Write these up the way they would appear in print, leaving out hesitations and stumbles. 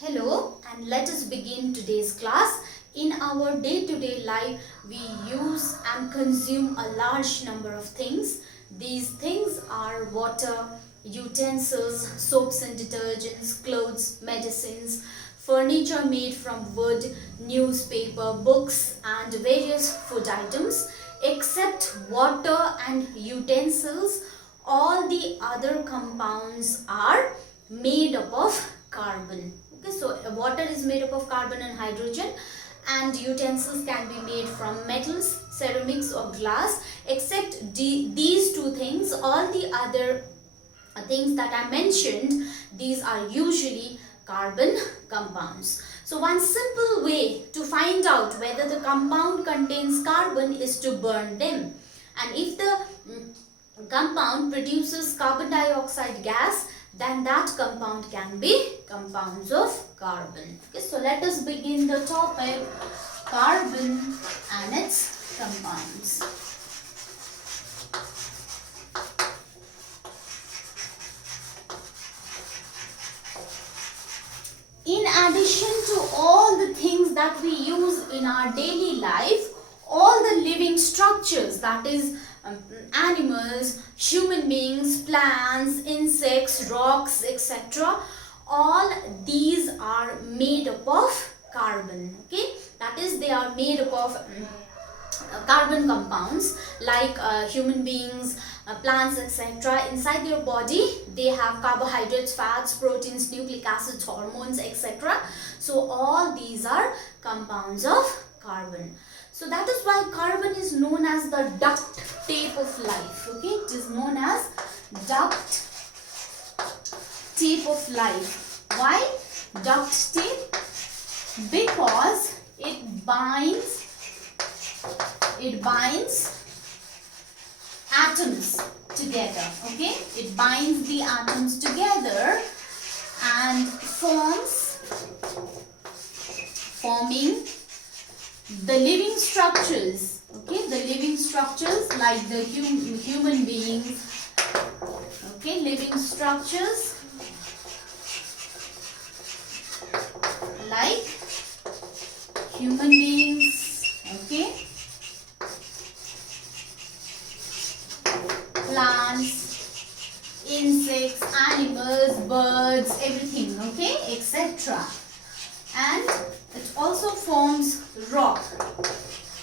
Hello, and let us begin today's class. In our day-to-day life, we use and consume a large number of things. These things are water, utensils, soaps and detergents, clothes, medicines, furniture made from wood, newspaper, books and various food items. Except water and utensils, all the other compounds are made up of carbon. Okay, so water is made up of carbon and hydrogen, and utensils can be made from metals, ceramics or glass. Except these two things, all the other things that I mentioned, these are usually carbon compounds. So one simple way to find out whether the compound contains carbon is to burn them. And if the compound produces carbon dioxide gas, then that compound can be compounds of carbon. Okay, so let us begin the topic carbon and its compounds. In addition to all the things that we use in our daily life, all the living structures, that is animals, human beings, plants, insects, rocks, etc., all these are made up of carbon. Okay, that is, they are made up of carbon compounds, like human beings, plants, etc. Inside their body, they have carbohydrates, fats, proteins, nucleic acids, hormones, etc. So all these are compounds of carbon. So that is why carbon is known as the duct tape of life. Okay, it is known as duct tape of life. Why duct tape? Because it binds atoms together. Okay, it binds the atoms together and forming the living structures. Okay, the living structures like the human beings. Okay, living structures like human beings. Okay, plants, insects, animals, birds, everything. Okay, etc. And it also forms rock.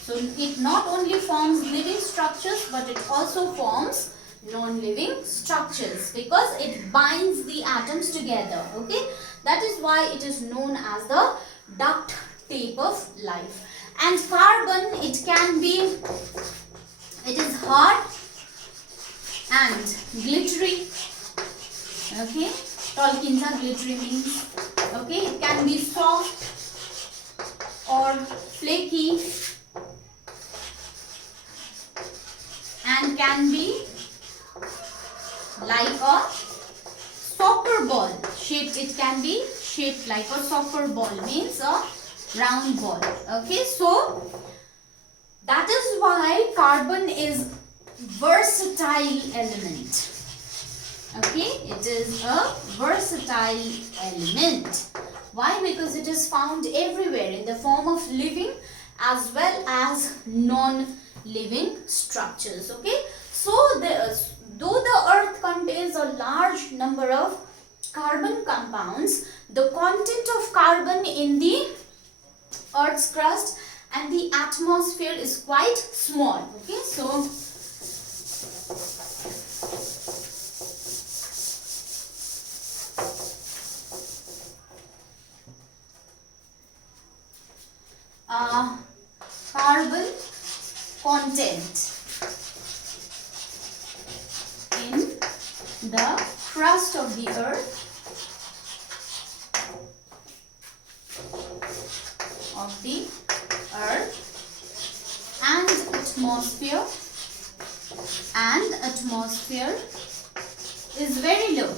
So it not only forms living structures, but it also forms non-living structures because it binds the atoms together. Okay, that is why it is known as the duct tape of life. And carbon, it is hard and glittery. Okay, Tolkien's glittery means, okay, it can be soft or flaky and can be like a soccer ball shaped. It can be shaped like a soccer ball, means a round ball. Okay, so that is why carbon is versatile element. Okay, it is a versatile element. Why? Because it is found everywhere in the form of living as well as non-living structures. Okay, so though the earth contains a large number of carbon compounds, the content of carbon in the earth's crust and the atmosphere is quite small. Okay, so carbon content in the crust of the earth and atmosphere is very low.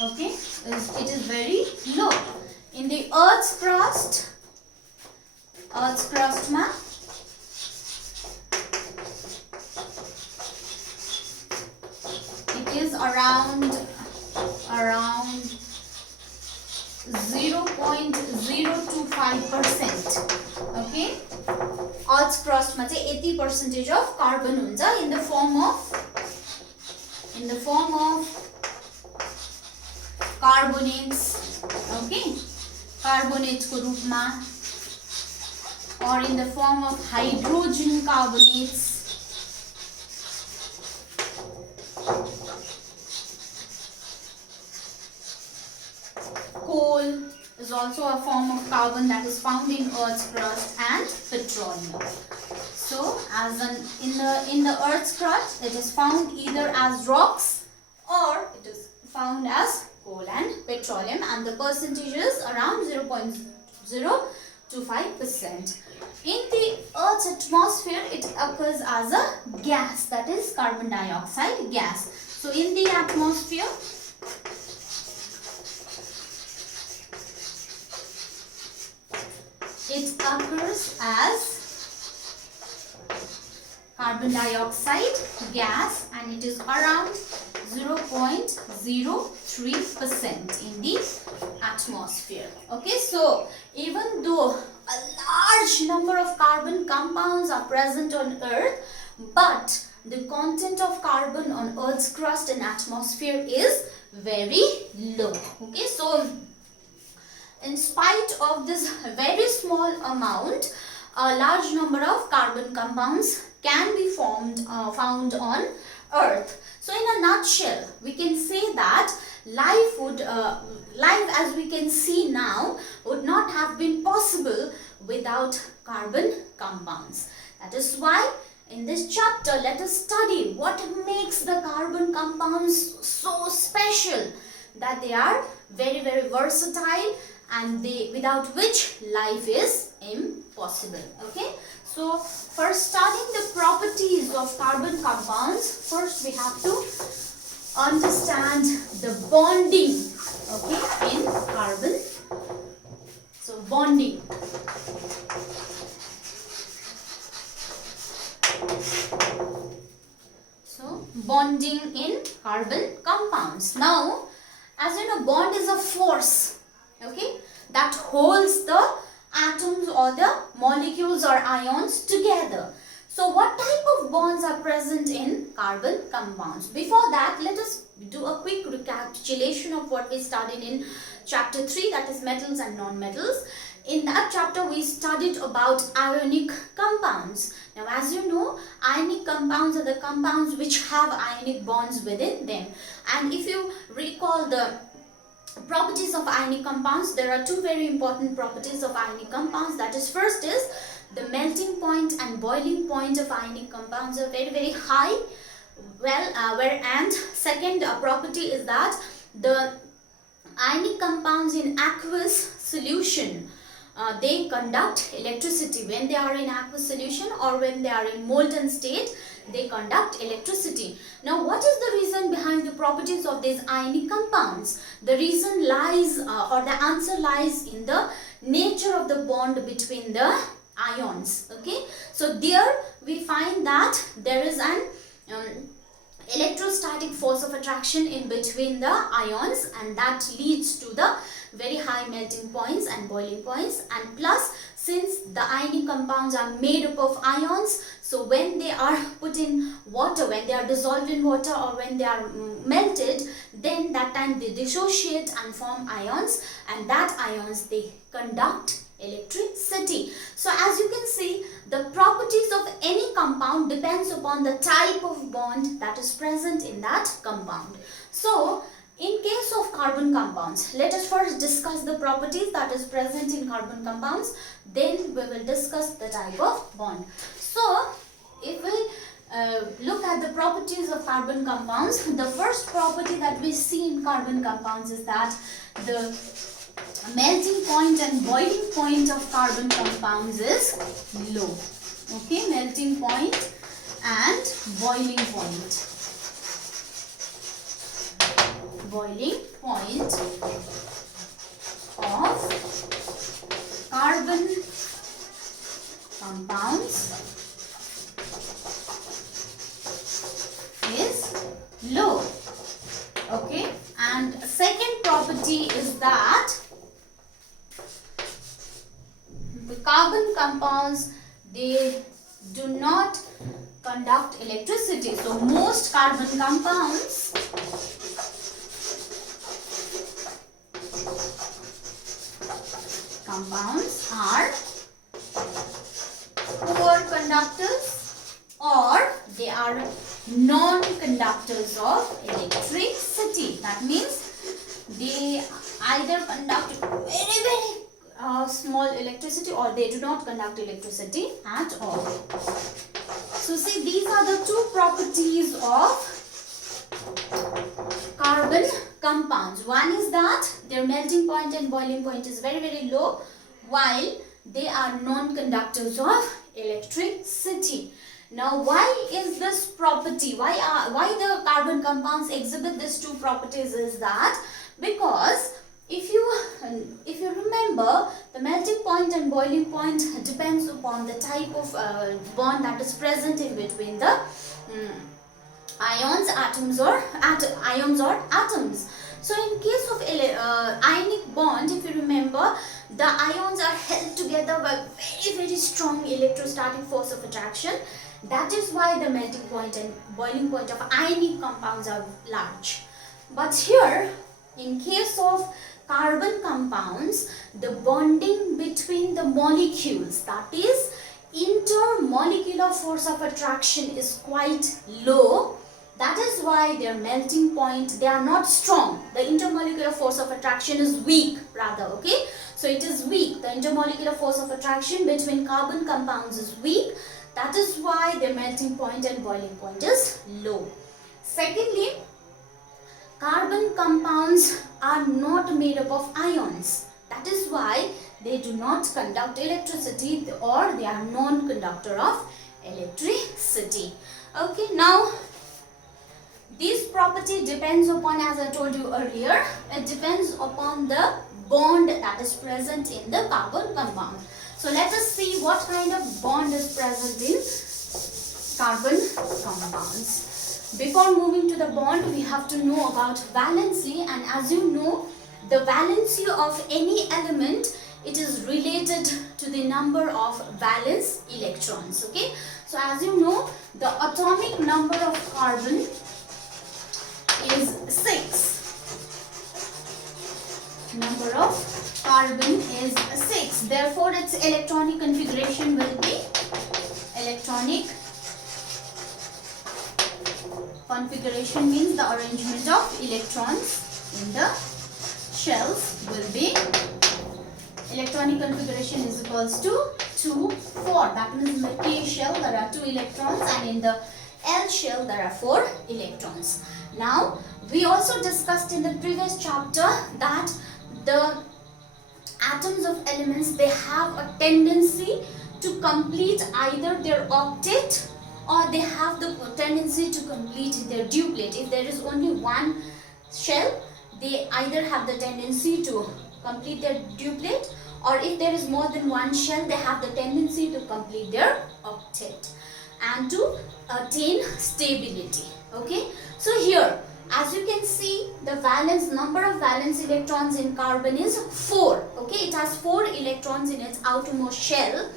Okay, it is very low. In the earth's crust map, it is around 0.025%. Okay, Earth's crust ma chai 80% of carbon huncha in the form of carbonates. Okay, carbonates ko रूपमा, or in the form of hydrogen carbonates. Coal is also a form of carbon that is found in Earth's crust, and petroleum. So, in the Earth's crust, it is found either as rocks or it is found as coal and petroleum, and the percentage is around 0.025%. In the Earth's atmosphere, it occurs as a gas, that is carbon dioxide gas. So, in the atmosphere, it occurs as carbon dioxide gas, and it is around 0.03% in the atmosphere. Okay, so even though a large number of carbon compounds are present on Earth, but the content of carbon on Earth's crust and atmosphere is very low. Okay, so in spite of this very small amount, a large number of carbon compounds can be found on Earth. So in a nutshell, we can say that life as we can see now would not have been possible without carbon compounds. That is why in this chapter, let us study what makes the carbon compounds so special, that they are very, very versatile, and without which life is impossible. Okay, so for studying the properties of carbon compounds, first we have to understand the bonding, okay, in carbon. So bonding. So bonding in carbon compounds. Now, as you know, bond is a force, okay, that holds the atoms or the molecules or ions together. So what type of bonds are present in carbon compounds? Before that, let us do a quick recapitulation of what we studied in chapter 3, that is metals and non-metals. In that chapter, we studied about ionic compounds. Now, as you know, ionic compounds are the compounds which have ionic bonds within them. And if you recall the properties of ionic compounds, there are two very important properties of ionic compounds. That is, first is the melting point and boiling point of ionic compounds are very, very high. And second property is that the ionic compounds in aqueous solution, they conduct electricity. When they are in aqueous solution or when they are in molten state, they conduct electricity. Now, what is the reason behind the properties of these ionic compounds? The reason lies or the answer lies in the nature of the bond between the ions. Okay, so there we find that there is an electrostatic force of attraction in between the ions, and that leads to the very high melting points and boiling points. And plus, since the ionic compounds are made up of ions, so when they are put in water, when they are dissolved in water or when they are melted, then that time they dissociate and form ions, and that ions, they conduct electricity. So as you can see, the properties of any compound depends upon the type of bond that is present in that compound. So in case of carbon compounds, let us first discuss the properties that is present in carbon compounds, then we will discuss the type of bond. So if we look at the properties of carbon compounds, the first property that we see in carbon compounds is that the melting point and boiling point of carbon compounds is low. Okay, melting point and boiling point. Boiling point of carbon compounds is low. Okay, and second property is that compounds, they do not conduct electricity. So most carbon compounds are poor conductors, or they are non-conductors of electricity. That means they either conduct very small electricity, or they do not conduct electricity at all. So see, these are the two properties of carbon compounds. One is that their melting point and boiling point is very, very low, while they are non-conductors of electricity. Now, why is this property? Why the carbon compounds exhibit these two properties is that because if you remember, the melting point and boiling point depends upon the type of bond that is present in between the ions, atoms or atoms. So in case of ionic bond, if you remember, the ions are held together by very, very strong electrostatic force of attraction. That is why the melting point and boiling point of ionic compounds are large. But here, in case of carbon compounds, the bonding between the molecules, that is intermolecular force of attraction, is quite low. That is why their melting point, they are not strong. The intermolecular force of attraction is weak rather, okay? So it is weak. The intermolecular force of attraction between carbon compounds is weak. That is why their melting point and boiling point is low. Secondly, carbon compounds are not made up of ions. That is why they do not conduct electricity, or they are non-conductor of electricity. Okay, now this property depends upon, as I told you earlier, it depends upon the bond that is present in the carbon compound. So let us see what kind of bond is present in carbon compounds. Before moving to the bond, we have to know about valency, and as you know, the valency of any element, it is related to the number of valence electrons. Okay, so as you know, the atomic number of carbon is 6. Number of carbon is 6. Therefore, its electronic configuration will be configuration means the arrangement of electrons in the shells will be electronic configuration is equals to 2, 4. That means in the K shell there are 2 electrons, and in the L shell there are 4 electrons. Now, we also discussed in the previous chapter that the atoms of elements, they have a tendency to complete either their octet, or they have the tendency to complete their duplet. If there is only one shell, they either have the tendency to complete their duplet, or if there is more than one shell, they have the tendency to complete their octet and to attain stability. Okay, so here, as you can see, the valence number of valence electrons in carbon is 4. Okay, it has 4 electrons in its outermost shell.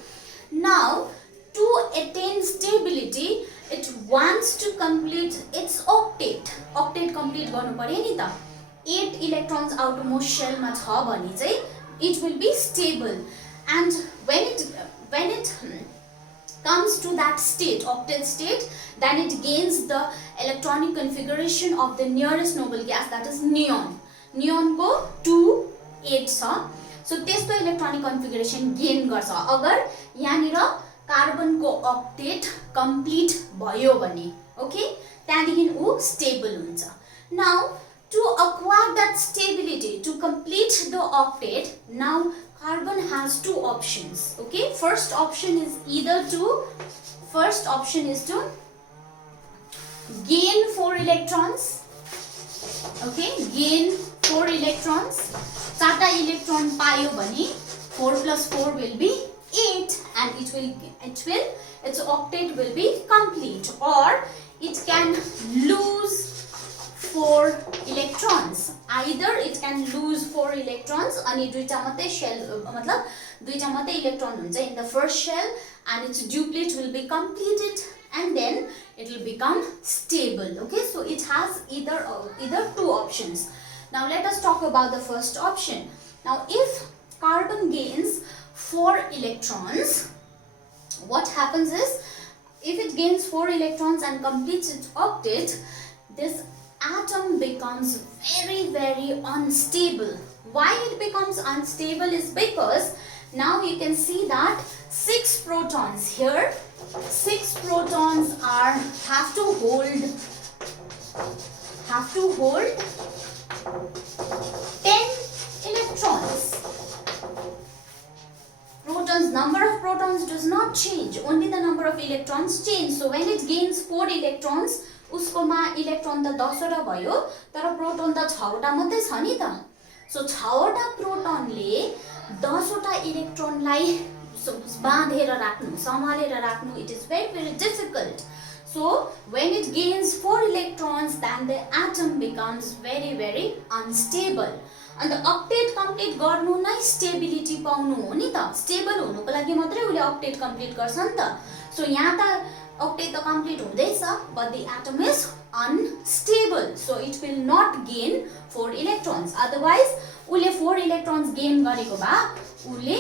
Now, to attain stability, it wants to complete its octet. Octet complete गर्नु पर्यो नि त. 8 electrons outermost shell मा छ भने चाहिँ it will be stable, and when it comes to that state, octet state, then it gains the electronic configuration of the nearest noble gas, that is neon. Neon को 2, 8 छ. So त्यस्तो electronic configuration gain गर्छ अगर यहाँनिर carbon को octet complete भयो भने. Okay, त्यहाँदेखि उ stable हुन्छ. Now, to acquire that stability, to complete the octet, now carbon has 2 options. Okay, first option is to gain 4 electrons. Okay, gain 4 electrons. 4 electron पायो भने 4 plus 4 will be 8, and its octet will be complete, or it can lose 4 electrons. either it can lose 4 electrons अनि दुईटा मात्रै shell मतलब दुईटा मात्रै electron हुन्छ in the first shell and its duplet will be completed and then it will become stable. Okay, so it has either two options. Now let us talk about the first option. Now if carbon gains 4 electrons, what happens is, if it gains 4 electrons and completes its octet, this atom becomes very unstable. Why it becomes unstable is because now you can see that 6 protons here, 6 protons have to hold 10 electrons. Number of protons does not change, only the number of electrons change. So when it gains 4 electrons, उसकोमा electron त 10 वटा भयो तर proton त 6 वटा मात्रै छ नि त. सो 6 वटा प्रोटोनले 10 वटा इलेक्ट्रोनलाई बाँधेर राख्नु, सम्हालेर राख्नु, it is very difficult. So when it gains 4 electrons, then the atom becomes very unstable. And the octet complete गर्नु नै स्टेबिलिटी पाउनु हो नि त. स्टेबल हुनुको लागि मात्रै उले octet complete गर्छ नि त. सो यहाँ त octet त complete हुँदैछ, but the atom is unstable, so it will not gain 4 electrons. Otherwise उले 4 electrons gain गरेको भए उले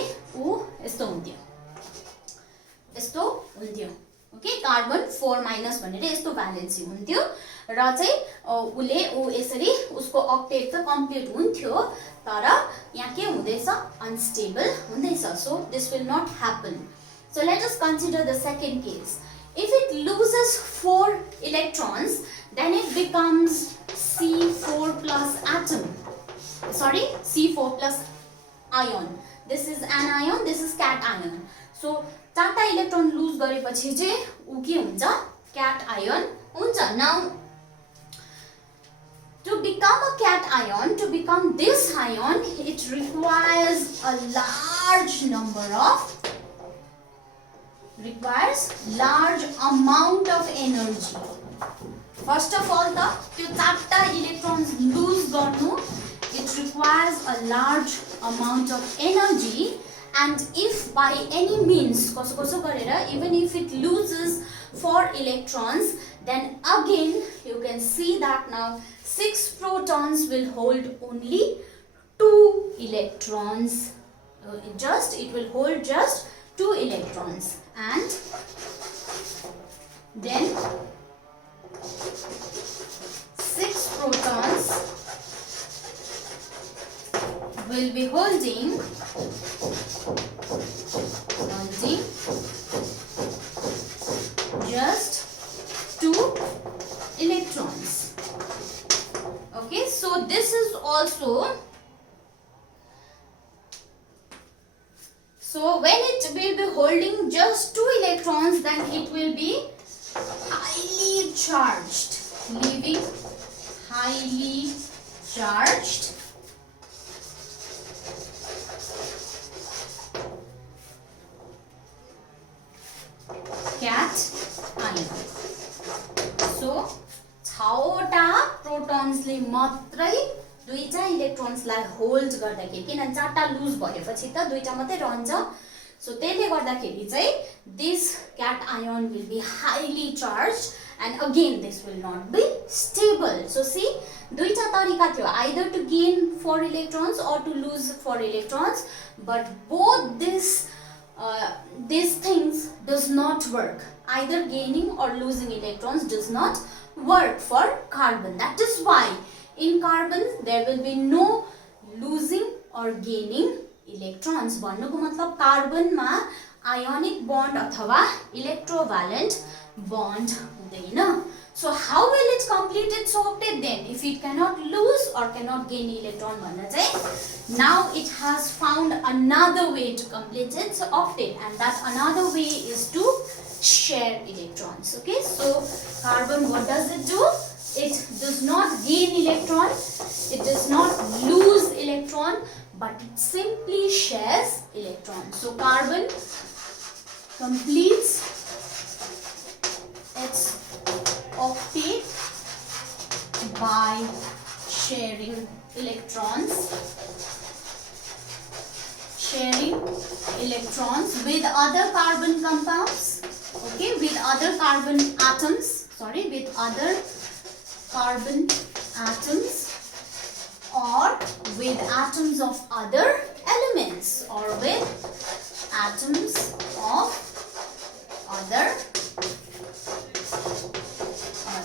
यस्तो हुन्थ्यो. Okay, carbon 4 minus भनेर यस्तो भ्यालेन्सी हुन्थ्यो र चाहिँ उले यसरी उसको octet त कम्प्लिट हुन्थ्यो तर यहाँ के हुँदैछ, अनस्टेबल हुँदैछ. So this will not happen. So let us consider the second case. If it loses 4 electrons, then it becomes C4 plus atom. Sorry, C4 plus ion. This is anion, this is cation. So 4 electron lose गरेपछि चाहिँ उ के हुन्छ, cation हुन्छ. Now to become a cation, to become this ion, it requires a large amount of energy. First of all, त्यो 4 electrons lose गर्नु, it requires a large amount of energy. And if by any means, कसो गरेर, even if it loses 4 electrons, then again you can see that now 6 protons will hold only 2 electrons. It will hold just 2 electrons, and then 6 protons will be holding just 2 electrons. Okay, so this is also, so when it will be holding just 2 electrons, then it will be highly charged, leaving highly charged cation. So 6 protons ले मात्रै 2 electrons लाई hold गर्दाखेरि, किन 4 लुज भएपछि त 2 मात्रै रहन्छ. So त्यसले गर्दाखेरि चाहिँ this cation will be highly charged, and again this will not be stable. So see, 2 तरिका थियो, either to gain 4 electrons or to lose 4 electrons, but both these things does not work. Either gaining or losing electrons does not work for carbon. That is why in carbon there will be no losing or gaining electrons. भन्नुको मतलब carbon मा ionic bond अथवा electrovalent bond हुँदैन. So how will it complete its octet then if it cannot lose or cannot gain electron भन्दा चाहिँ, now it has found another way to complete its octet, and that another way is to share electrons. Okay, so carbon, what does it do? It does not gain electron, it does not lose electron, but it simply shares electron. So carbon completes its octet by sharing electrons. Sharing electrons with other carbon compounds. Okay, with other carbon atoms. Sorry, with other carbon atoms, or with atoms of other elements, or with atoms of other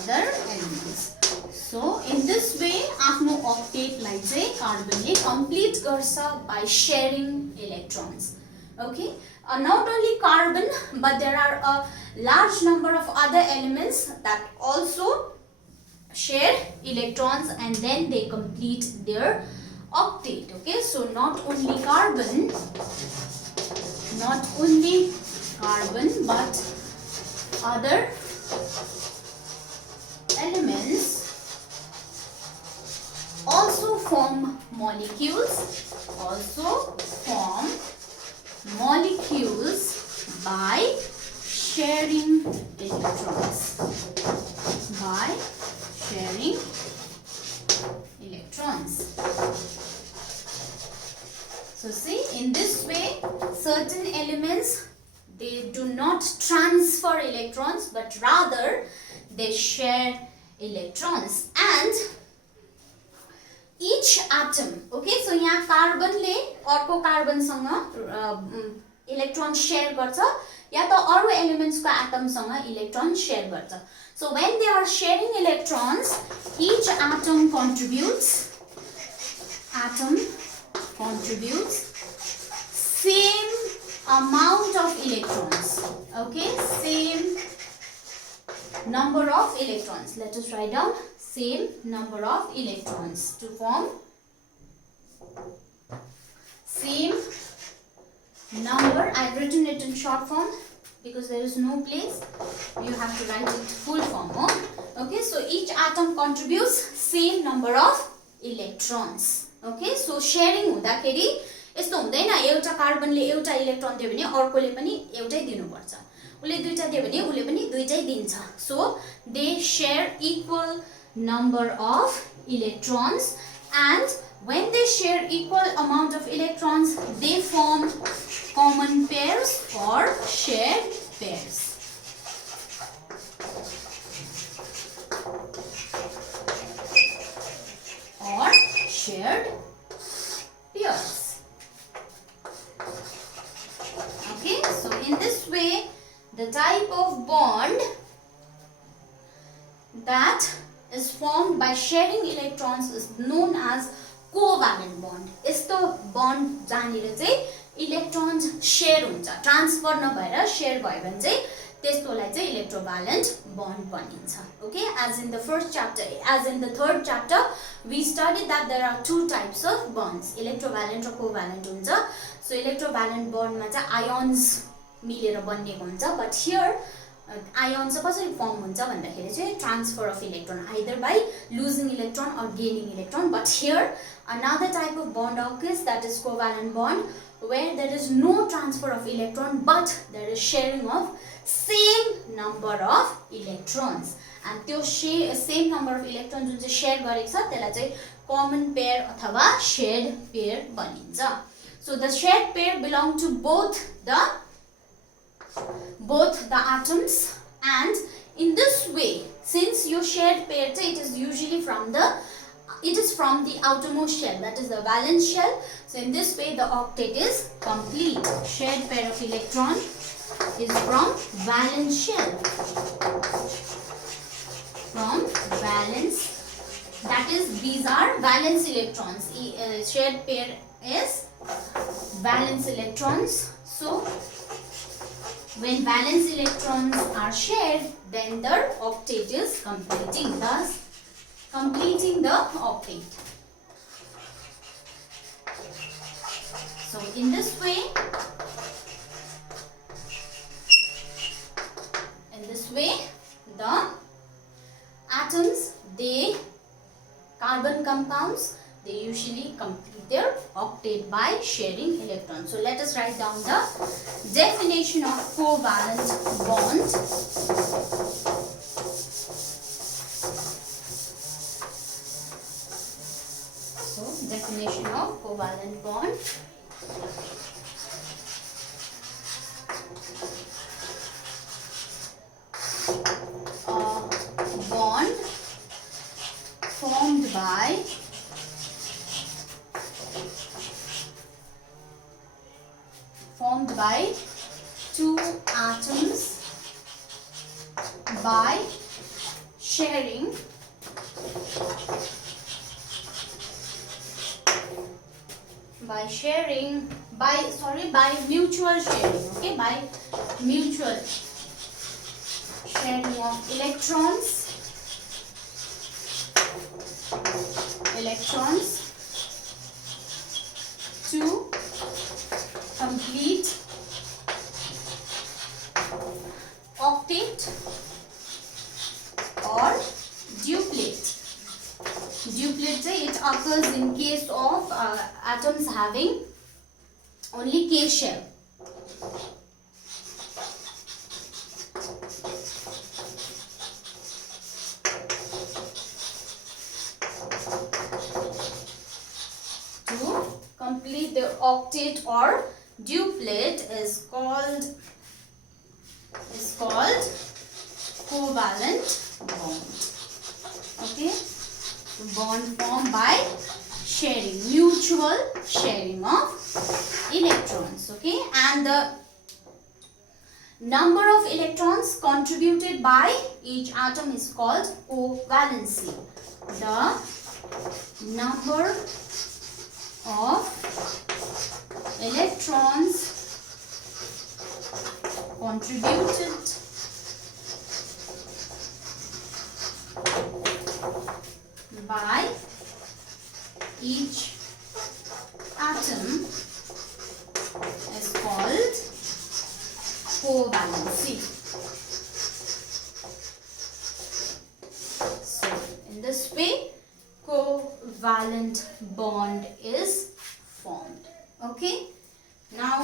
elements. So in this way आफ्नो octet लाई चाहिँ carbon ले complete गर्छ by sharing electrons. Okay, not only carbon but there are a large number of other elements that also share electrons and then they complete their octet. Okay, so not only carbon but other elements also form molecules by sharing electrons. So see, in this way certain elements, they do not transfer electrons but rather they share electrons. And each atom, okay, so यहाँ carbon ले अर्को carbon सँग electron share गर्छ या त अरु elements को atom सँग electron share गर्छ. So when they are sharing electrons, each atom contributes same amount of electrons. Okay, same number of electrons. Let us write down same number of electrons to form same number. I've written it in short form because there is no place. You have to write it full form. Okay, so each atom contributes same number of electrons. Okay, so sharing हुँदाखेरि यस्तो हुँदैन एउटा कार्बनले एउटा electron दियो भने अर्कोले पनि एउटै दिनुपर्छ. उले दुईटा दियो भने उले पनि दुईटै दिन्छ. So they share equal number of electrons, and when they share equal amount of electrons, they form common pairs or shared pairs. Or shared pairs. Okay, so in this way, the type of bond that is formed by sharing electrons is known as covalent bond. यस्तो bond जहाँनिर चाहिँ electrons share हुन्छ, transfer नभएर share भयो भने चाहिँ त्यस्तोलाई चाहिँ electrovalent bond भनिन्छ. Okay, as in the first chapter, as in the third chapter, we studied that there are two types of bonds, electrovalent raw covalent हुन्छ. So electrovalent bond मा चाहिँ ions मिलेर बनिएको हुन्छ, but here ion चाहिँ कसरी form हुन्छ भन्दाखेरि चाहिँ transfer of electron either by losing electron or gaining electron. But here another type of bond occurs, that is covalent bond, where there is no transfer of electron but there is sharing of same number of electrons, and त्यो same number of electrons जुन चाहिँ share गरेको छ त्यसलाई चाहिँ common pair अथवा shared pair भनिन्छ. So the shared pair belong to both the atoms, and in this way, since your shared pair, it is usually from the outermost shell, that is the valence shell. So in this way the octet is complete. Shared pair of electron is from valence shell. From valence, that is these are valence electrons. Shared pair is valence electrons. So when valence electrons are shared, then the octet is completing, thus completing the octet. So in this way, the atoms, carbon compounds, they usually complete their octet by sharing electrons. So let us write down the definition of covalent bond. So definition of covalent bond. A bond formed by two atoms by sharing by mutual sharing, okay, by mutual sharing of electrons to complete octet or duplet. Duplet it occurs in case of atoms having only K shell. To complete the octet or duplet is called covalent bond. Okay, bond formed by sharing, mutual sharing of electrons. Okay, and the number of electrons contributed by each atom is called covalency. The number of electrons contributed by each atom is called covalency. So in this way covalent bond is formed. Okay, now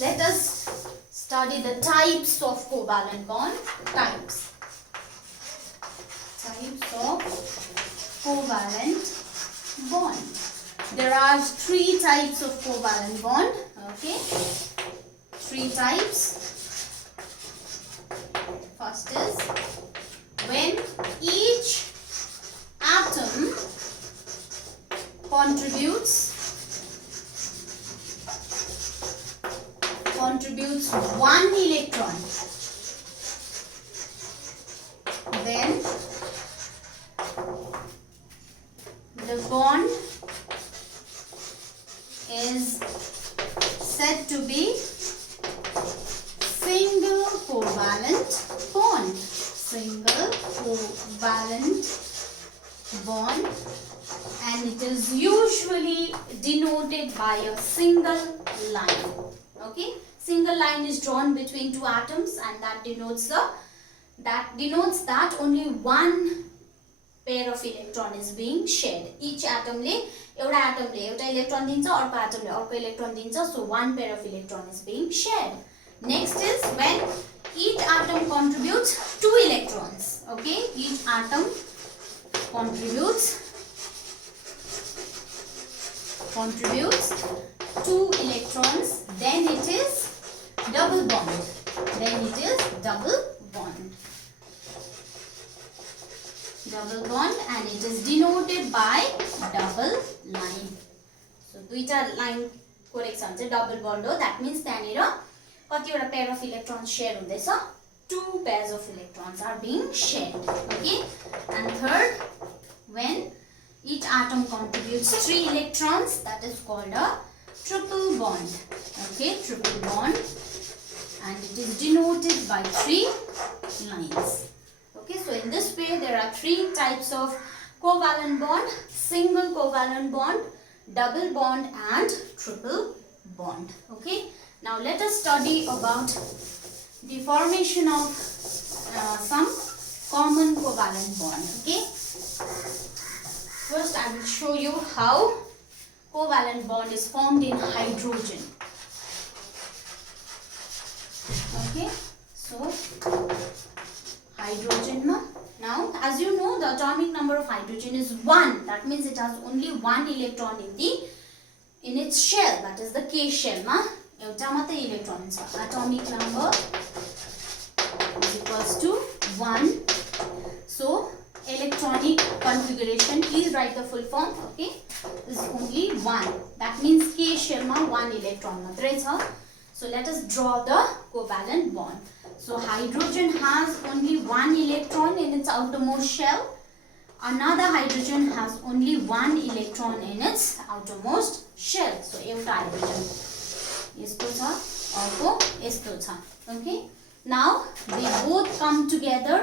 let us study the types of covalent bond. Types of covalent bond. There are three types of covalent bond. Okay, three types. First is when each atom contributes one electron, then the bond is said to be single covalent bond. Single covalent bond, and it is usually denoted by a single line. Okay, single line is drawn between two atoms, and that denotes that only one pair of electron is being shared. Each atom ले एउटा electron दिन्छ, अर्को atom ले अर्को electron दिन्छ, so one pair of electron is being shared. Next is when each atom contributes two electrons. Okay, each atom contributes two electrons, then it is double bond. Double bond, and it is denoted by double line. So duita line correct हुन्छ double bond हो. That means त्यहाँनिर कतिवटा pair of electrons share हुँदैछ? Two pairs of electrons are being shared. Okay, and third, when each atom contributes three electrons, that is called a triple bond. Okay, triple bond, and it is denoted by three lines. Okay, so in this way there are three types of covalent bond: single covalent bond, double bond, and triple bond. Okay, now let us study about the formation of some common covalent bond. Okay, first I will show you how covalent bond is formed in hydrogen. Okay, so hydrogen ma. Now as you know, the atomic number of hydrogen is 1. That means it has only 1 electron in its shell, that is the K shell ma. Euta मात्रै electron छ. Atomic number is equals to 1. So electronic configuration, please write the full form. Okay, this is only 1. That means K shell ma 1 electron matrai cha. So let us draw the covalent bond. So hydrogen has only 1 electron in its outermost shell. Another hydrogen has only 1 electron in its outermost shell. So एउटा hydrogen यस्तो छ, अर्को यस्तो छ. Okay, now they both come together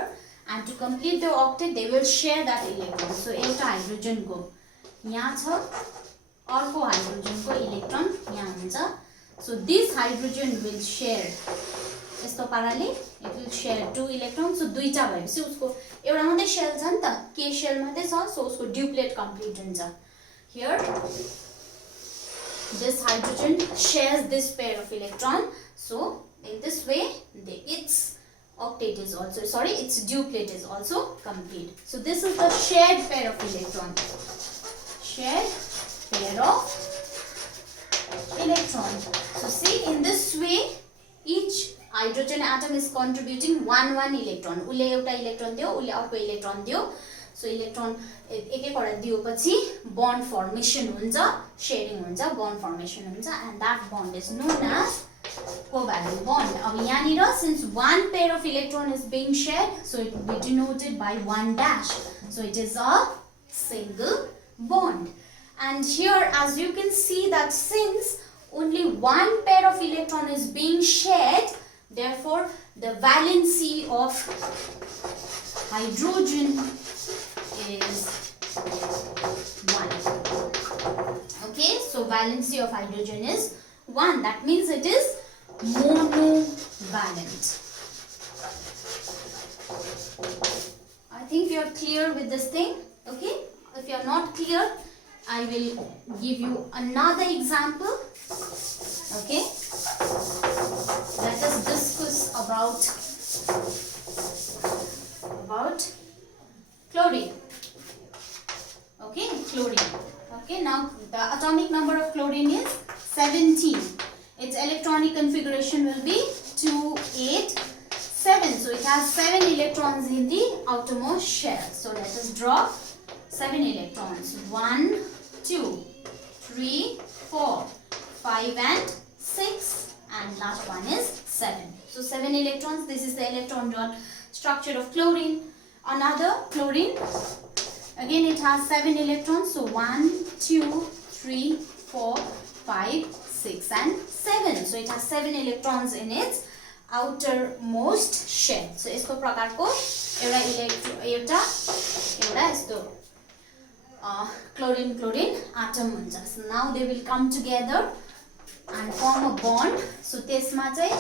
and to complete the octet they will share that electron. So एउटा hydrogen को यहाँ छ, अर्को hydrogen को electron यहाँ हुन्छ. So this hydrogen will share यस्तो पाराले, it will share 2 electrons. So दुईटा भएपछि उसको एउटा मात्रै शेल छ नि त, K शेल मात्रै छ. So उसको duplet complete हुन्छ. Here this hydrogen shares this pair of electron. So in this way its octet is also, sorry, its duplet is also complete. So this is the shared pair of electron. Shared pair of electron. So see, in this way each hydrogen atom is contributing 1 electron. उले एउटा electron दियो, उले अर्को electron दियो. So electron एक वटा दिएपछि bond formation हुन्छ, sharing हुन्छ, bond formation हुन्छ, and that bond is known as covalent bond. अब यहाँनिर since one pair of electron is being shared, so it will be denoted by 1 dash. So it is a single bond. And here as you can see that since only one pair of electron is being shared, therefore the valency of hydrogen is 1. Okay, so valency of hydrogen is 1. That means it is monovalent. I think you are clear with this thing. Okay, if you are not clear, I will give you another example. Okay, let us discuss about chlorine. Okay, chlorine. Okay, now the atomic number of chlorine is 17. Its electronic configuration will be 2, 8, 7. So it has 7 electrons in the outermost shell. So let us draw 7 electrons. 1, 2, 3, 4, 5 and 6, and last one is 7. So 7 electrons. This is the electron dot structure of chlorine. Another chlorine, again it has 7 electrons. So 1, 2, 3, 4, 5, 6 and 7. So it has 7 electrons in its outermost shell. So यसको प्रकारको एउटा यस्तो chlorine atom हुन्छ. So now they will come together and form a bond. So त्यसमा चाहिँ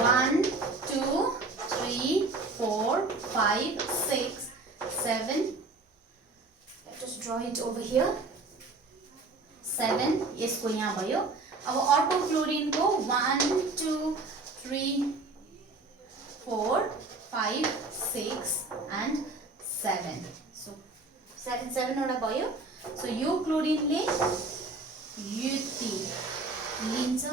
1, 2, 3, 4, 5, 6, 7. Let us draw it over here. 7 यसको यहाँ भयो. अब अर्को क्लोरिन को 1, 2, 3, 4, 5, 6 and 7. So 7 वटा भयो. So यो क्लोरिनले यति लिन्छ,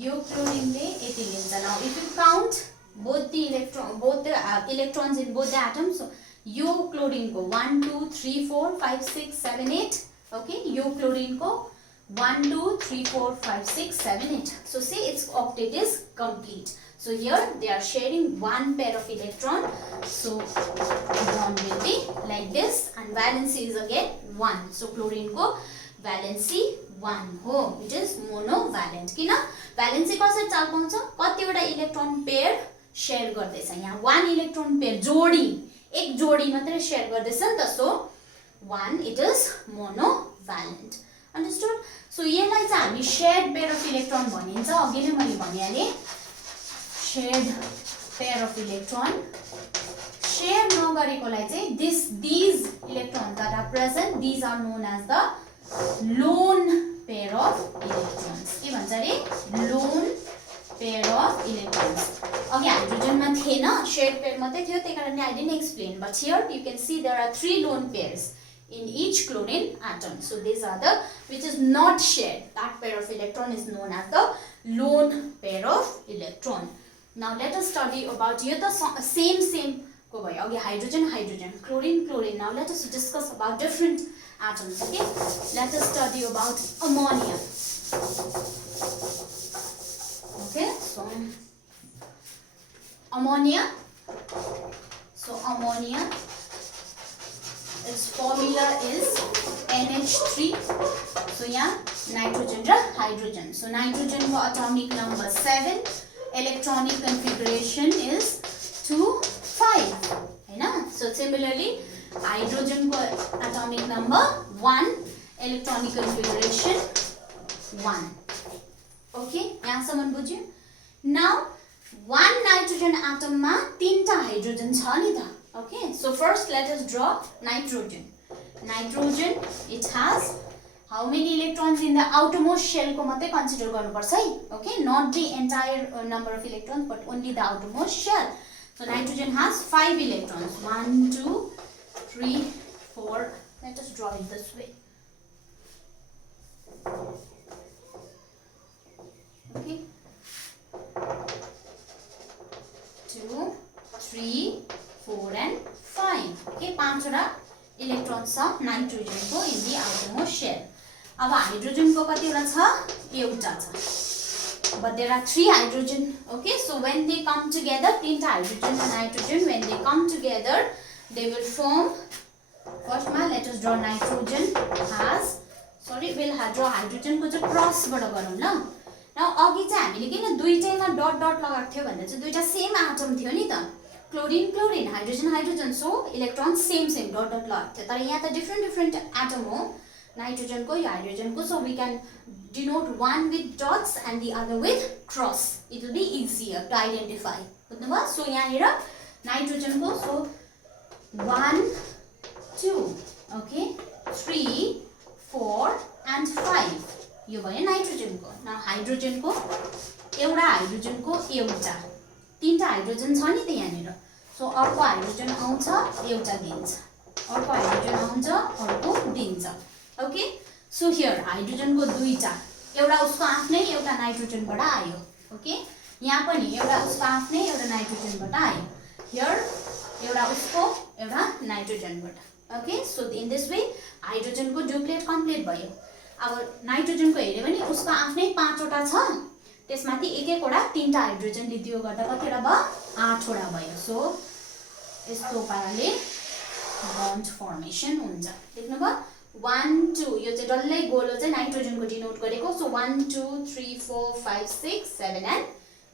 यो क्लोरिनले यति लिन्छ. Now if you count both the electrons in both the atoms, so yo chlorine को 1, 2, 3, 4, 5, 6, 7, 8. Okay, यो क्लोरिन को 1, 2, 3, 4, 5, 6, 7, 8. So see, its octet is complete. So here they are sharing one pair of electron. So bond will be like this, and valency is again 1. So chlorine को valency 1 हो. It is monovalent. किन valency कसरी चाल पाउँछ? कतिवटा electron pair share गर्दैछ. यहाँ 1 electron pair जोडी, एक जोडी मात्रै शेयर गर्दैछ नि त. So 1, it is monovalent. Understood? So यसलाई चाहिँ हामी shared pair of electron भनिन्छ. अघि नै मैले भनिहालेँ, shared pair of electron. Share नगरेकोलाई चाहिँ these electrons that are present, these are known as the lone pair of electrons. के भन्छ रे? Lone pair of electrons. अघि हाइड्रोजनमा मा थिएन शेयर्ड पेयर मात्रै थियो त्यही कारणले I didn't explain but here you can see there are 3 lone pairs in each chlorine atom. So these are the which is not shared. That pair of electron is known as the lone pair of electron. Now let us study about here the same ko bhayo agi hydrogen chlorine. Now let us discuss about different atoms. Okay, let us study about ammonia. Okay, so ammonia, its formula is NH3. So yeah, nitrogen ra hydrogen. So nitrogen ko atomic number 7, electronic configuration is 2 5 हैन. So similarly hydrogen ko atomic number 1, electronic configuration 1. Okay, yahasamma bujhyo. Now one nitrogen atom ma 3 ta hydrogen cha ni ta. Okay, so first let us draw nitrogen. Nitrogen, it has how many electrons in the outermost shell ko matai consider garnu parcha hai. Okay, not the entire number of electrons but only the outermost shell. So nitrogen has 5 electrons. 1 2 3 4. Let us draw it this way. Okay, 2 3 4 and 5. Okay, 5 वटा electrons छ nitrogen को in the outermost shell. अब hydrogen को कति वटा छ एउटा छ. But there are 3 hydrogen. Okay, so when they come together, 3 ta hydrogen and nitrogen, when they come together they will form, first ma let us draw nitrogen has, sorry we'll draw hydrogen को चाहिँ cross बाट गरौँ ल. Now अघि चाहिँ हामीले किन दुईटैमा डट dot लगाएको थियो भन्दा चाहिँ दुईटा सेम एटम थियो नि त. Chlorine hydrogen so electron same dot dot लगाएको थियो. तर यहाँ त डिफ्रेन्ट एटम हो नाइट्रोजन को या हाइड्रोजन को. So we can denote one with dots and the other with cross. It will be easier to identify. बुझ्नुभयो. सो यहाँनिर नाइट्रोजन को सो 1 2 ओके 3 4 and 5 यो भयो नाइट्रोजन को. नाउ हाइड्रोजन को एउटा 3टा हाइड्रोजन छ नि त यहाँनिर. सो अर्को हाइड्रोजन आउँछ एउटा दिन्छ, अर्को हाइड्रोजन आउँछ अर्को दिन्छ. ओके, सो हियर हाइड्रोजन को दुईटा, एउटा उसको आफ्नै एउटा नाइट्रोजनबाट आयो. ओके, यहाँ पनि एउटा उसको आफ्नै एउटा नाइट्रोजनबाट आयो. हियर एउटा उसको एउटा नाइट्रोजनबाट. Okay, so in this way hydrogen को डुप्लेट कम्प्लिट भयो. अब नाइट्रोजन को हेर्यो भने उसको आफ्नै 5 वटा छ, त्यसमाथि एक एकवटा 3टा हाइड्रोजन लिदियो गर्दा कतिवटा भयो 8 वटा भयो. सो यस्तो पाराले बन्ड फर्मेसन हुन्छ. देख्नुभयो 1 2 यो चाहिँ डल्लै गोलो चाहिँ नाइट्रोजन को डिनोट गरेको. So 1 2 3 4 5 6 7 and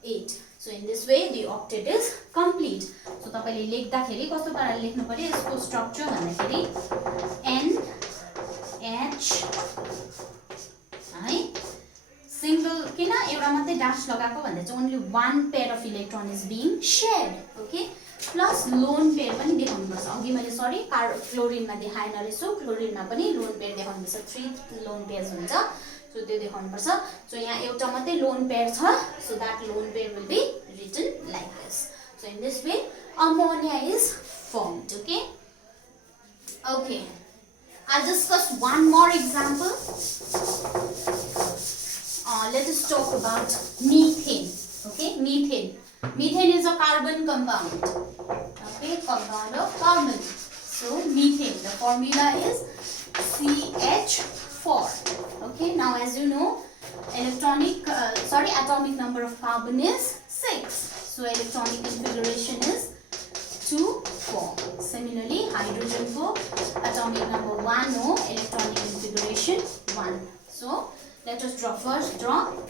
8. So in this way the octet is complete. So तपाईले लेख्दाखेरि कस्तो पाराले लेख्नु पर्यो यसको स्ट्रक्चर भन्दाखेरि NH है सिंगल किन एउटा मात्रै डैश लगाएको भन्दा चाहिँ only 1 pair of electron is being shared. Okay, plus lone pair पनि देखाउनुपर्छ. अघि मैले सरी क्लोरिनमा देखाएन रहेछु, क्लोरिनमा पनि लोन पेयर देखाउनुपर्छ. 3 लोन पेयर्स हुन्छ, सो त्यो देखाउनुपर्छ. सो यहाँ एउटा मात्रै लोन पेयर छ, so that lone pair will be written like this. So in this way ammonia is formed. Okay, okay, I'll discuss one more example. Let us talk about methane. Okay, methane is a carbon compound. Okay, compound of carbon. So methane, the formula is CH4. Okay, now as you know, atomic number of carbon is 6. So electronic configuration is 2 4. Similarly hydrogen को atomic number 1 हो, electronic configuration 1. So let us draw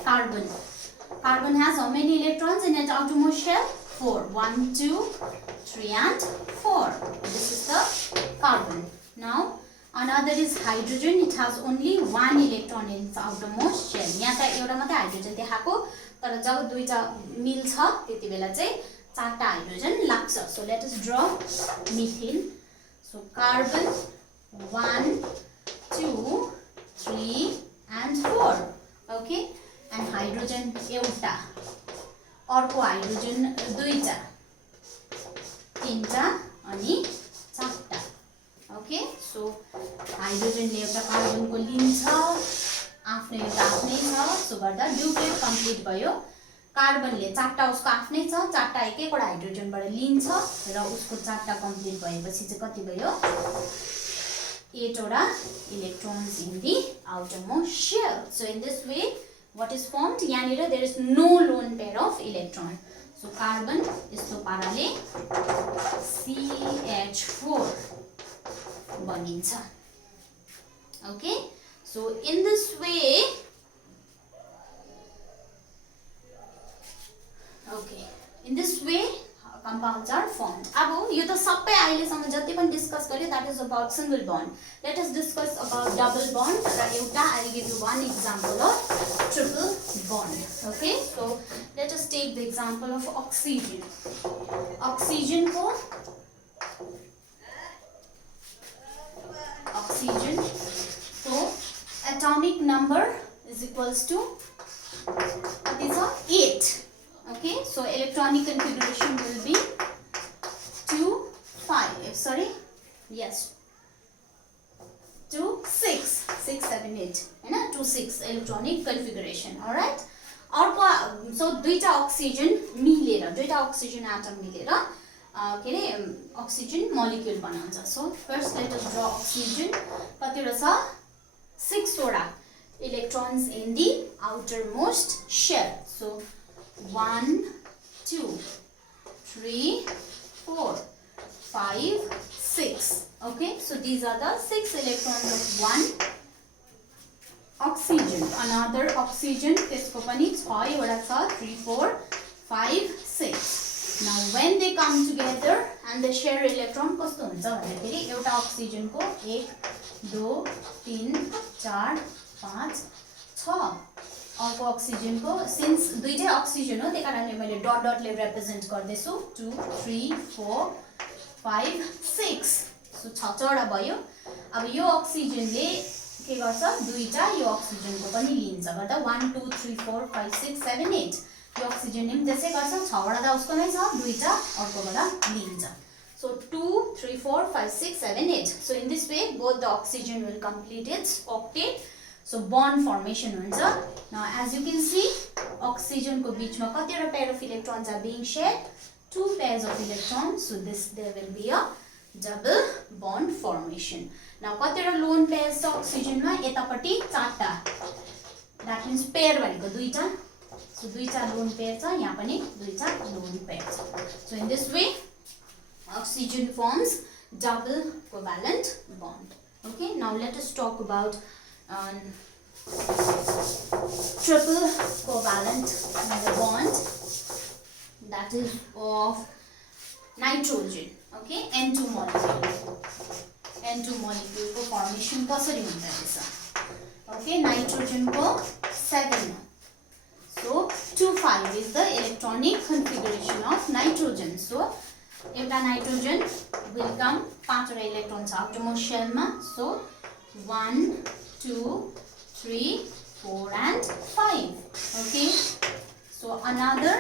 carbon. Carbon has how many electrons in its outermost shell? 4. 1 2 3 and 4. This is the carbon. Now another is hydrogen. It has only 1 electron in its outermost shell. यहाँ त एउटा मात्रै hydrogen देखाएको, तर जब दुईटा मिल्छ त्यतिबेला चाहिँ 4टा हाइड्रोजन लाग्छ. So let us draw methane. So carbon 1 2 3 and 4. Okay, and hydrogen एउटा, अर्को हाइड्रोजन दुईटा. हाइड्रोजनले एउटा कार्बनको लिन्छ, आफ्नो एउटा आफ्नै छ, सो गर्दा ड्युप्लेट कम्प्लिट भयो। कार्बनले चारटा उसको आफ्नै छ, चारटा एक एकवटा हाइड्रोजनबाट लिन्छ र उसको चारटा कम्प्लिट भएपछि चाहिँ कति भयो, 8 वटा electrons in the outermost shell. So in this way what is formed, यहाँनिर there is no lone pair of electron. So carbon यस्तो पाराले CH4 बनिन्छ. Okay, so in this way, okay, in this way compounds are formed. अब यो त सबै अहिलेसम्म जति पनि डिस्कस गर्यो that is about single bond. Let us discuss about double bond र एउटा I will give you one example of triple bond. Okay, so let us take the example of oxygen. Oxygen को atomic number is equals to 8. Okay, so electronic configuration will be 2 6 7 8 Hahn, 2 6 electronic configuration. All right, अर्को so दुईटा oxygen मिलेर, दुईटा oxygen atom मिलेर के रे oxygen molecule बनाउँछ. So first let us draw oxygen. कतिवटा छ, 6 वटा electrons in the outermost shell. So 1 2 3 4 5 6. Okay, so these are the 6 electrons of one oxygen. Another oxygen त्यसको पनि 6 वटा छ, 3 4 5 6. Now when they come together and they share electron, कस्तो हुन्छ भन्दाखेरि एउटा अक्सिजन को 1 2 3 4 5 6, अर्को अक्सिजन को सिन्स दुईटै अक्सिजन हो त्यही कारणले मैले डट डटले रिप्रेजेन्ट गर्दैछु 2 3 4 5 6. सो 6 वटा भयो. अब यो अक्सिजनले के गर्छ, दुईटा यो अक्सिजनको पनि लिन्छ गर्दा 1 2 3 4 5 6 7 8. यो अक्सिजनले पनि त्यसै गर्छ, 6 वटा त उसको नै छ, दुईटा अर्कोबाट लिन्छ. So 2 3 4 5 6 7 8. So in this way both the oxygen will complete its octet. So bond formation हुन्छ. Now as you can see, oxygen को बीचमा कतिवटा pair of electrons are being shared, 2 pairs of electrons. So there will be a double bond formation. Now कतिवटा lone pairs छ oxygen मा, यतापट्टि 4टा, that means pair भनेको दुईटा. So दुईटा lone pair छ, यहाँ पनि दुईटा lone pair छ. So in this way oxygen forms double covalent bond. Okay, now let us talk about triple covalent bond, that is of nitrogen. Okay, N2 molecule. N2 molecule को formation कसरी हुन्छ रहेछ. Okay, nitrogen को 7. So 2 5 is the electronic configuration of nitrogen. So एउटा nitrogen will come 5 वटा electron छ outermost shell मा. So 1 2 3 4 and 5. Okay, so another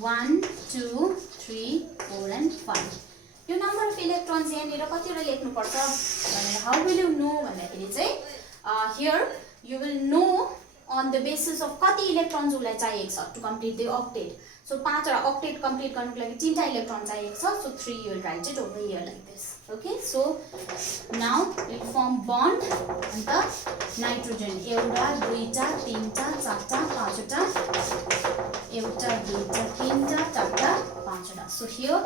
1 2 3 4 and 5. Yo number of electrons यहाँनिर कतिवटा लेख्नु पर्छ भनेर हाउ विल यु नो भन्दाखेरि चाहिँ here you will know on the basis of कति इलेक्ट्रोन्स उलाई चाहिएको छ to complete the octet. So 5 वटा octet complete गर्नको लागि 3टा इलेक्ट्रोन चाहिएको छ. So 3 you will write it over here like this. Okay, so now we form bond and the nitrogen एउटा दुईटा तीनटा चारटा पाँचवटा, एउटा दुईटा तीनटा चारटा पाँचवटा. So here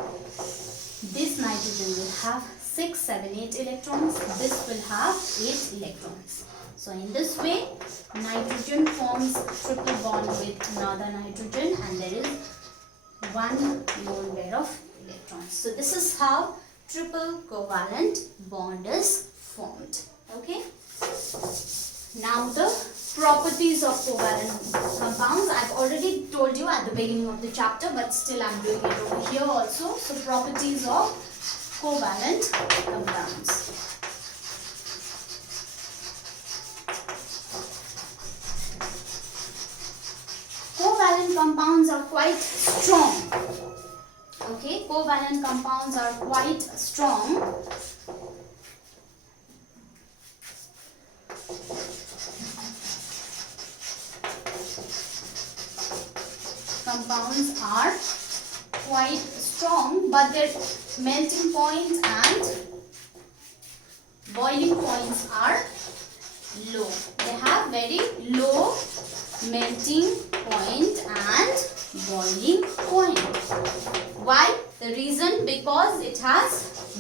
this nitrogen will have 6 7 8 electrons, this will have 8 electrons. So in this way nitrogen forms triple bond with another nitrogen and there is one lone pair of electrons. So this is how triple covalent bond is formed. Okay, now the properties of covalent compounds. I've already told you at the beginning of the chapter, but still I'm doing it over here also. So properties of covalent compounds. Covalent compounds are quite strong. Okay, covalent compounds are quite strong. compounds are quite strong, but their melting point and boiling points are low. They have very low melting point and boiling point. Why? The reason, because it has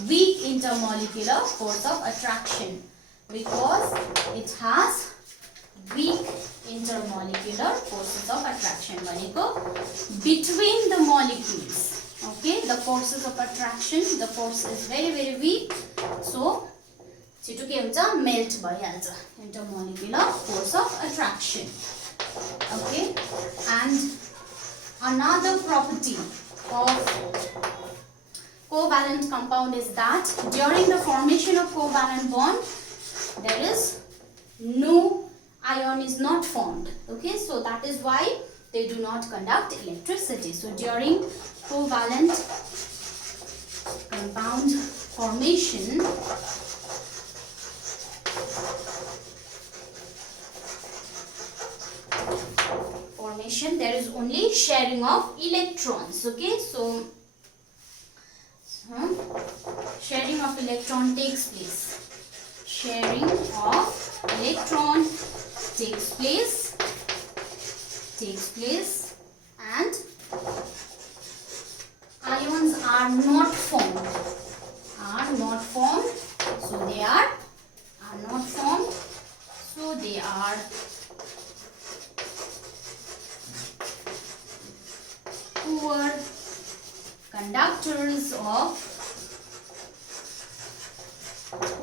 weak intermolecular force of attraction. Because it has weak intermolecular forces of attraction. Between the molecules, okay, the forces of attraction, the force is very weak. So छिटो के हुन्छ melt भइहाल्छ, intermolecular force of attraction. Okay, and another property of covalent compound is that during the formation of covalent bond there is no ion is not formed. Okay, so that is why they do not conduct electricity. So during covalent compound formation, there is only sharing of electrons. Okay, so sharing of electron takes place. Sharing of electron takes place and ions are not formed. So they are not formed. So they are poor conductors of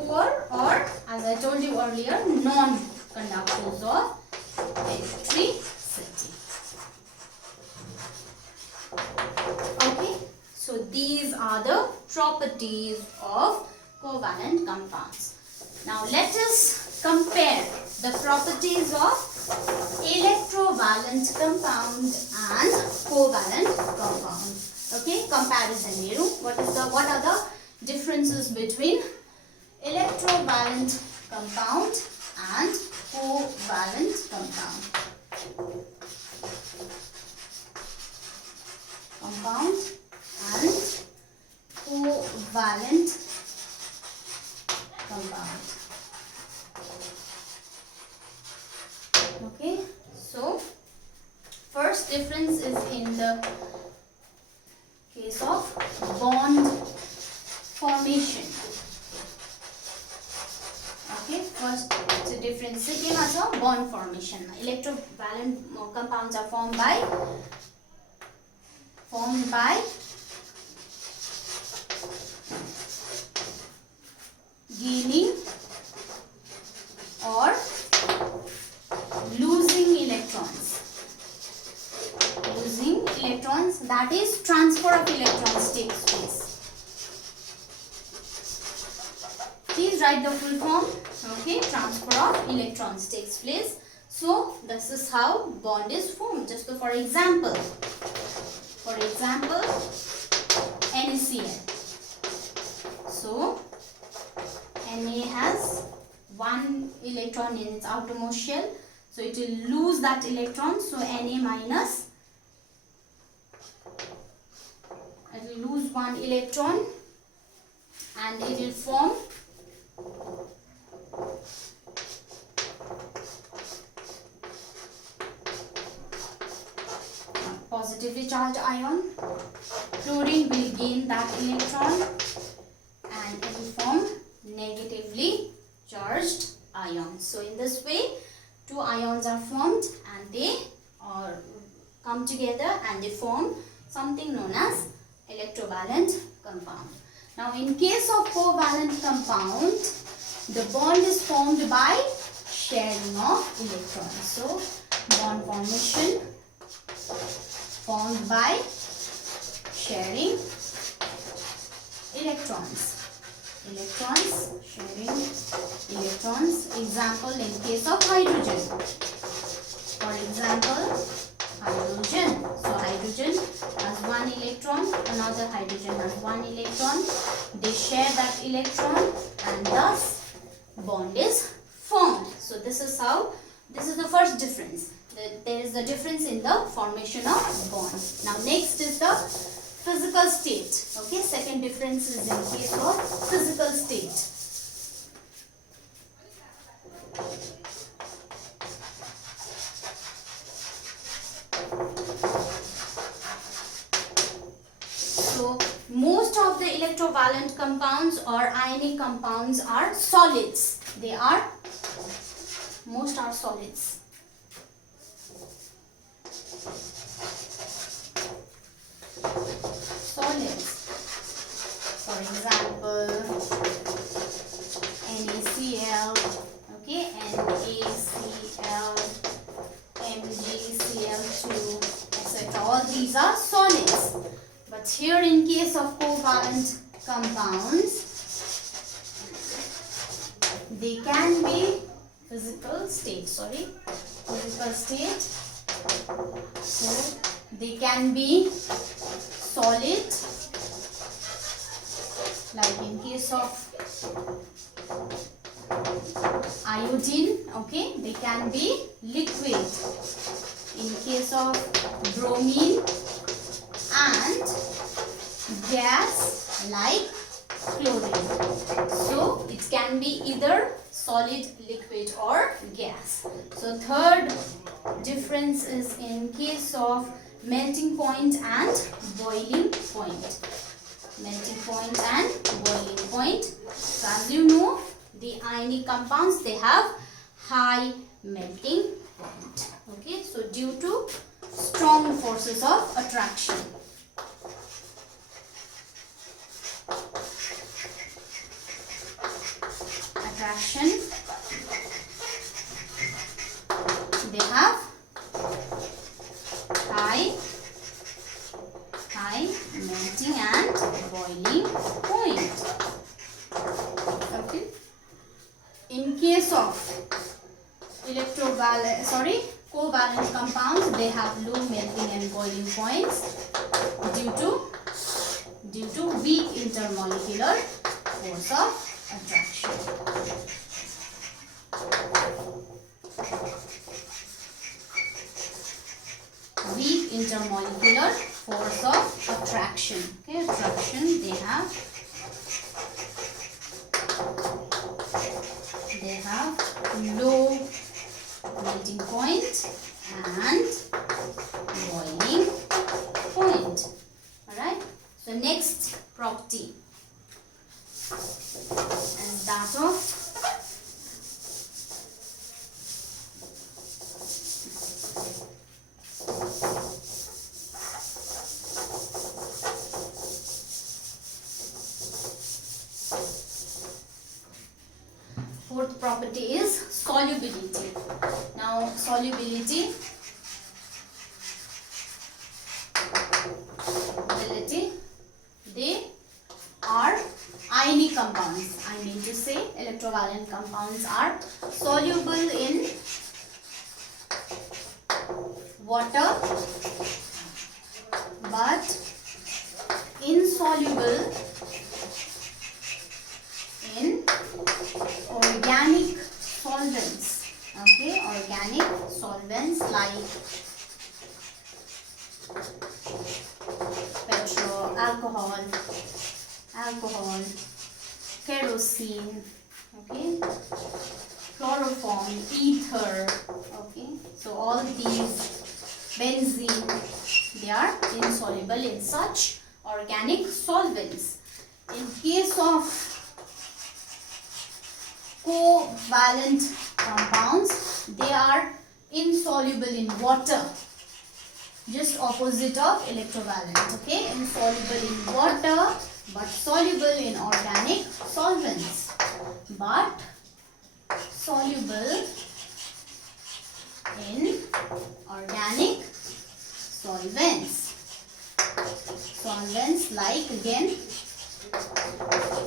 or as I told you earlier, non-conductors of electricity. Okay, so these are the properties of covalent compounds. Now let us compare the properties of electrovalent compound and covalent compound. Okay, comparison. What are the differences between electrovalent compound and covalent compound? Compound and covalent compound. Okay, so first difference is in the case of bond formation. Okay, first the difference is bond formation. Electrovalent compounds are formed by gaining or losing electrons, that is transfer of electrons takes place. Please write the full form. Okay, transfer of electrons takes place. So this is how bond is formed. Just for example, NaCl. So Na has one electron in its outermost shell, so it will lose that electron. So Na minus, it will lose one electron and it will form positively charged ion. Chlorine will gain that electron and it will form negatively charged ion. So in this way, two ions are formed and they come together and they form something known as electrovalent compound. Now in case of covalent compound, the bond is formed by sharing of electrons. So bond formation formed by sharing electrons. Sharing electrons. Example in case of hydrogen. For example, hydrogen. So hydrogen has one electron, another hydrogen has one electron. They share that electron and thus bond is formed. So this is the first difference. There is the difference in the formation of bond. Now next is the physical state. Okay, second difference is in case of physical state. So most of the electrovalent compounds or ionic compounds are solids. Most are solids. Solids. For example, NaCl, okay, NaCl, MgCl2, etc. All these are solids. But here in case of covalent compounds, they can be physical state. So they can be solid, like in case of iodine, okay, they can be liquid in case of bromine, and gas like chlorine. So it can be either solid, liquid or gas. So third difference is in case of melting point and boiling point. Melting point and boiling point. So as you know, the ionic compounds, they have high melting point. Okay, so due to strong forces of attraction. They have high melting and boiling point. Okay. In case of covalent compounds, they have low melting and boiling points due to weak intermolecular force of attraction. Weak intermolecular force of attraction. Okay, attraction, they have low melting point and boiling point. Alright, so next property is that of fourth property is solubility. Now solubility, they are ionic compounds. I mean to say electrovalent compounds are soluble in water but insoluble in organic solvents. Okay, organic solvents like alcohol, kerosene, okay, chloroform, ether, okay. So all these, benzene, they are insoluble in such organic solvents. In case of covalent compounds, they are insoluble in water, just opposite of electrovalent. Okay, insoluble in water but soluble in organic solvents, but soluble in organic solvents. Solvents like again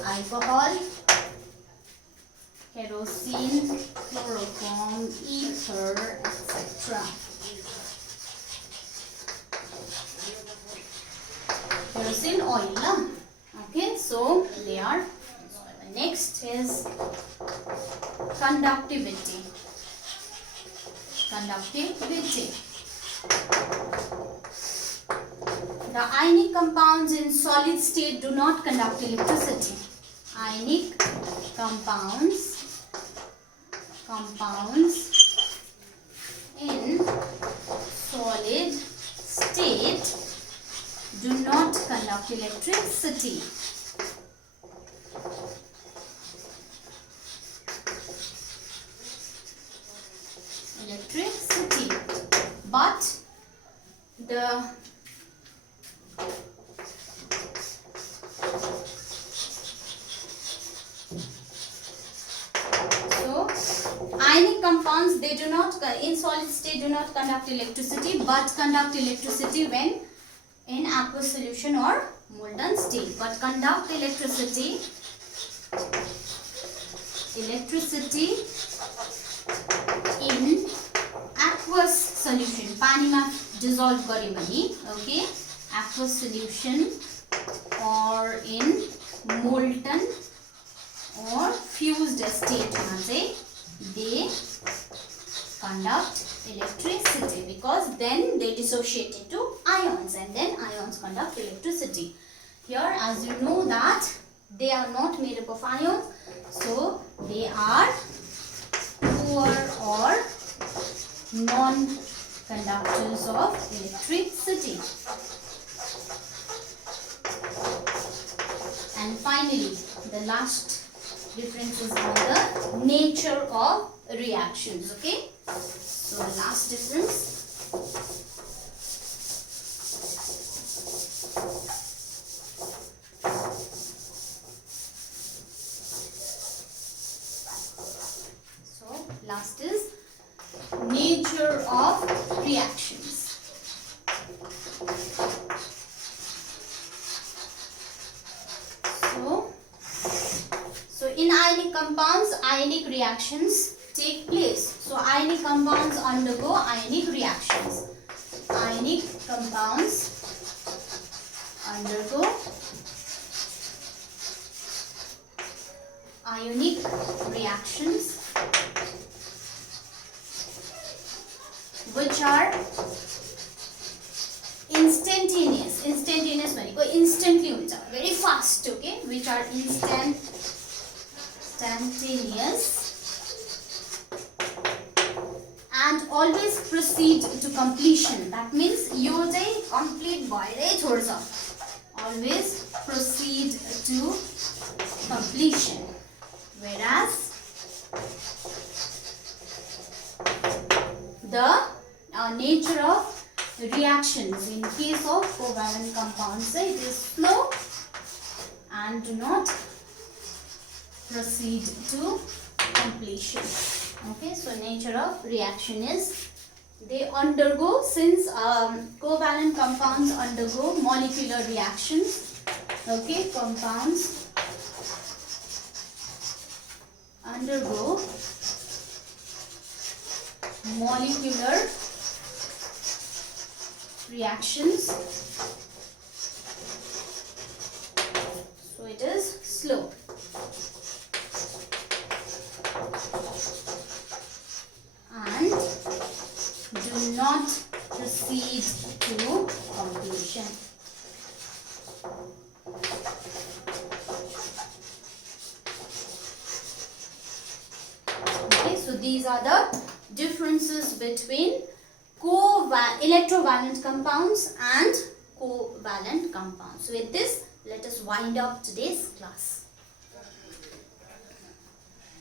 alcohol, kerosene, chloroform, ether, etc. Kerosene oil, okay, so they are next is conductivity. Conductivity. The ionic compounds in solid state do not conduct electricity. Ionic compounds in solid state do not conduct electricity. But the ionic compounds, they do not in solid state do not conduct electricity, but conduct electricity when in aqueous solution or molten state. But conduct electricity in aqueous solution, पानी में dissolve गरे भने, okay, aqueous solution or in molten or fused state में चाहिँ they conduct electricity, because then they dissociate into ions and then ions conduct electricity. Here, as you know that they are not made up of ions, so they are poor or non-conductors of electricity. And finally, the last differences are the nature of reactions. Okay, so last difference. So last is nature of reactions. So in ionic compounds, ionic reactions take place. So ionic compounds undergo ionic reactions. Ionic compounds undergo ionic reactions which are instantaneous. Instantaneous भनेको instantly हुन्छ, very fast, okay, which are instantaneous and always proceed to completion. That means यो चाहिँ complete भएरै छोड्छ. Always proceed to completion. Whereas the nature of reactions in case of covalent compounds, it is slow and do not proceed to completion. Okay, so nature of reaction is they undergo, since covalent compounds undergo molecular reactions. Okay, compounds undergo molecular reactions, so it is slow. And do not proceed to completion. Okay, so these are the differences between electrovalent compounds and covalent compounds. So with this, let us wind up today's class.